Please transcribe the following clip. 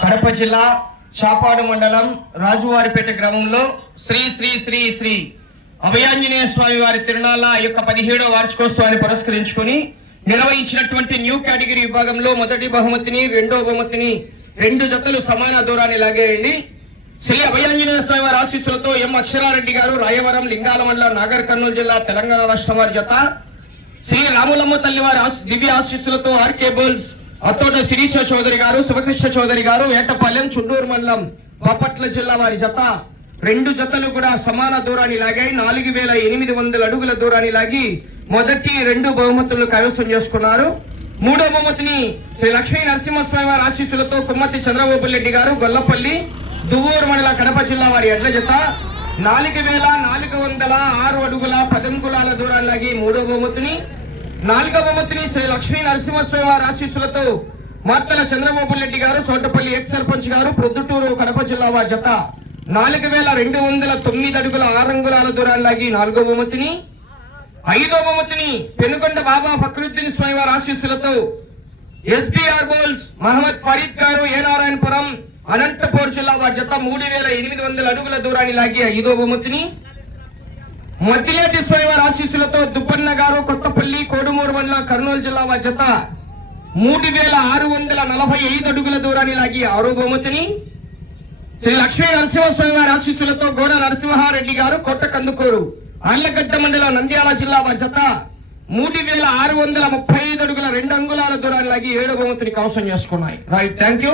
కడప జిల్లా చాపాడు మండలం రాజువారిపేట గ్రామంలో శ్రీ శ్రీ శ్రీ శ్రీ అభయాంజనేయ స్వామి వారి తిరునాళ్ళ యొక్క 17వ వార్షికోత్సవాన్ని పురస్కరించుకొని నిర్వహించినటువంటి న్యూ కేటగిరీ విభాగంలో మొదటి బహుమతిని రెండో బహుమతిని 2 జతలు సమాన దూరాన్ని లాగేయండి. శ్రీ అభయాంజనేయ స్వామి వారి ఆశీస్సులతో ఎం అక్షరారెడ్డి గారు రాయవరం లింగాల మండలం నాగర్ కర్నూలు జిల్లా తెలంగాణ రాష్ట్రం వారి జత, శ్రీ రాములమ్మ తల్లి వారి దివ్య ఆశీస్సులతో ఆర్కే బుల్స్ అత్తోట శిరీష చౌదరి గారు, శివకృష్ణ చౌదరి గారు, ఏటపాలెం చుండూరు మండలం బాపట్ల జిల్లా వారి జత 2 జతలు కూడా సమాన దూరాన్ని లాగాయి. 4800 అడుగుల దూరాన్ని లాగి మొదటి 2 బహుమతులను కైవసం చేసుకున్నారు. 3వ బహుమతిని శ్రీ లక్ష్మీ నరసింహస్వామి వారి ఆశీస్సులతో కుమ్మతి చంద్రబాబు రెడ్డి గారు, గొల్లపల్లి దువ్వూరు మండల కడప జిల్లా వారి ఎడ్ల జత 4406 అడుగుల 10 అంగుళాల దూరాన్ని లాగి 3వ బహుమతిని, 4వ బహుమతిని శ్రీ లక్ష్మీ నరసింహస్వామి వారి ఆశీస్సులతో మార్తల చంద్రబాబు రెడ్డి గారు, సోటపల్లి ఎక్స్ సర్పంచ్ గారు, ప్రొద్దుటూరు కడప జిల్లా వారి జత 4209 అడుగుల 6 అంగుళాల దూరాన్ని లాగి 4వ బహుమతిని, 5వ బహుమతిని పెనుకొండ బాబా ఫక్రుద్దీన్ స్వామి వారి ఆశీస్సులతో ఎస్బీఆర్ బోల్స్ మహమ్మద్ ఫరీద్ గారు, ఏ నారాయణపురం అనంతపూర్ జిల్లా వారి జత 3800 అడుగుల దూరాన్ని లాగి 5వ బహుమతిని, మతిలేటి స్వామి వారి ఆశీస్సులతో దుబ్బన్న గారు, కొత్తపల్లి కోడుమూరు మండలం కర్నూలు జిల్లా వారి జత 3645 అడుగుల దూరాన్ని లాగి 6వ బహుమతిని, శ్రీ లక్ష్మీ నరసింహస్వామి వారి ఆశీస్సులతో గోడ నరసింహారెడ్డి గారు, కొట్ట కందుకూరు ఆళ్లగడ్డ మండలం నంద్యాల జిల్లా వారి జత 3635 అడుగుల 2 అంగుళాల దూరాన్ని లాగి 7వ బహుమతిని కైవసం చేసుకున్నాయి. Right, thank you.